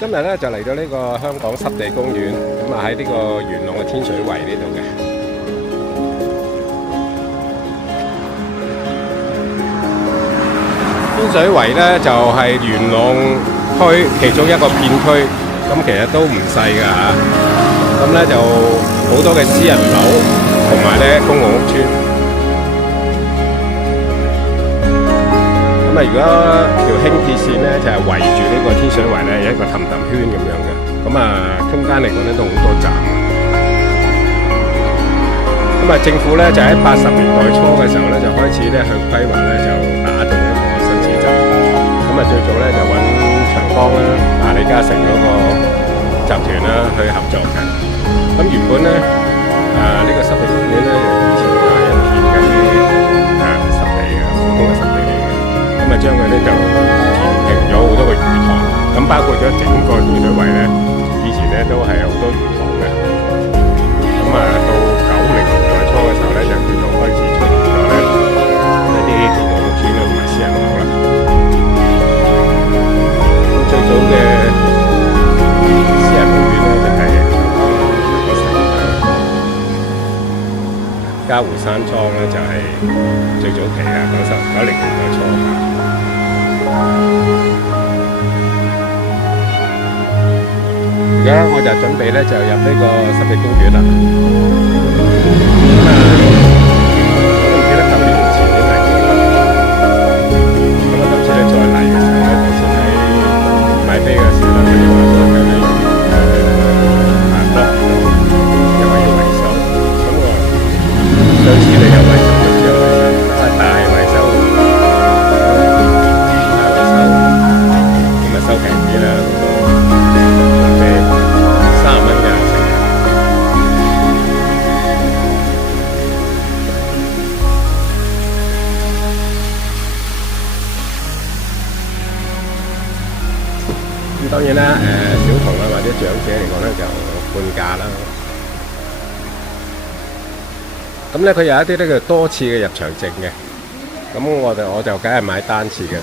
今日咧就嚟到呢個香港濕地公園，咁啊喺呢個元朗嘅天水圍呢度嘅。天水圍咧就係元朗區其中一個片區，咁其實都唔細㗎嚇。咁咧就好多嘅私人樓同埋咧公共屋邨。咁啊，如果條輕鐵線咧就係圍住呢個天水圍咧，有一個氹氹圈咁樣嘅。咁啊，中間嚟講咧都好多站。咁啊，政府咧就喺80年代初嘅時候咧就開始咧去規劃咧就打造一個新市鎮。咁啊，最早咧就揾長江啦、李嘉誠嗰個集團啦去合作嘅。咁原本咧呢個濕地公園咧以前就係一片嘅濕地嘅普通嘅濕地嚟嘅。咁啊，將佢咧就填平咗好多個魚塘，咁包括咗整個天水圍咧，以前咧都係好多魚塘嘅。咁啊，到90年代初嘅時候咧，就叫做開始出現咗咧一啲公共屋邨啦同埋私人樓啦。咁最早嘅私人屋苑咧就係嘉湖山莊咧，就係最早期啊，90年代初。而家我就準備咧就入呢個濕地公園啦。我都唔記得舊年前年嚟過啦。咁啊，今次咧再嚟嘅時候咧，之前喺買飛嘅時候咧，佢哋話過佢哋又話要維修。咁我上次你又維修，今次又維修，大維修，咁啊收平啲啦。當然啦，小童啊或者長者嚟講咧就半價啦。咁咧佢有一啲咧叫多次嘅入場證嘅，咁我就梗係買單次嘅啦。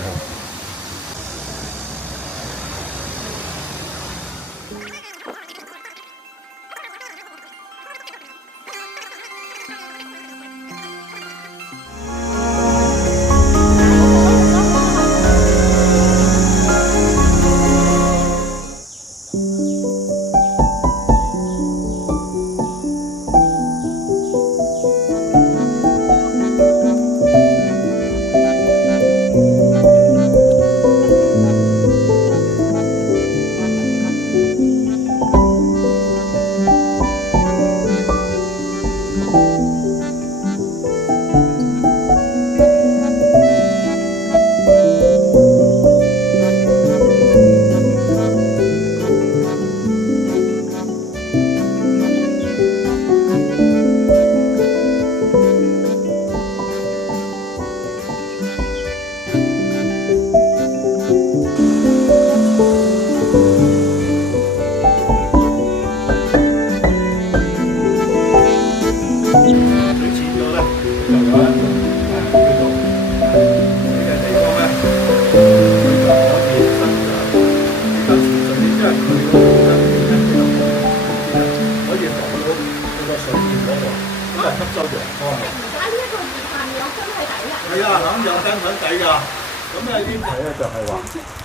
就係話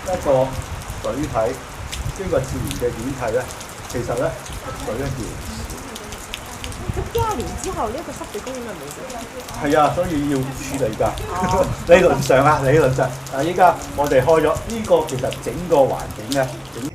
一個水體經過自然嘅演替咧，其實咧水一樣。咁幾廿年之後，呢一個濕地公園係冇咗。係啊，所以要處理㗎。理論上，依家我哋開咗呢個，其實整個環境咧，整